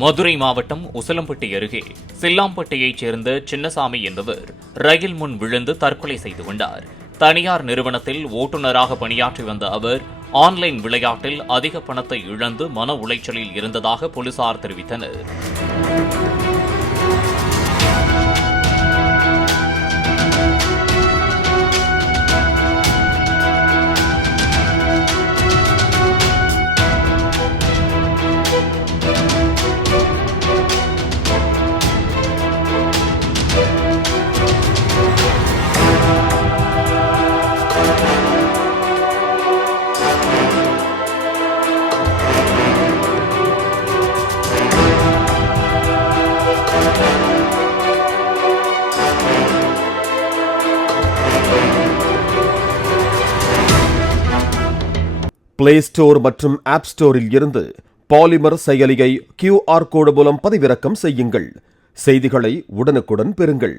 மதுரை மாவட்டம் உசிலம்பட்டி அருகே சில்லாம்பட்டியைச் சேர்ந்த சின்னசாமி என்பவர் ரயில் முன் விழுந்து தற்கொலை செய்து கொண்டார். தனியார் நிறுவனத்தில் ஓட்டுநராக பணியாற்றி வந்த அவர் ஆன்லைன் விளையாட்டில் அதிக பணத்தை இழந்து மன உளைச்சலில் இருந்ததாக போலீசார் தெரிவித்தனர். பிளே ஸ்டோர் மற்றும் ஆப் ஸ்டோரில் இருந்து பாலிமர் செயலியை QR கோடு மூலம் பதிவிறக்கம் செய்யுங்கள். செய்திகளை உடனுக்குடன் பெறுங்கள்.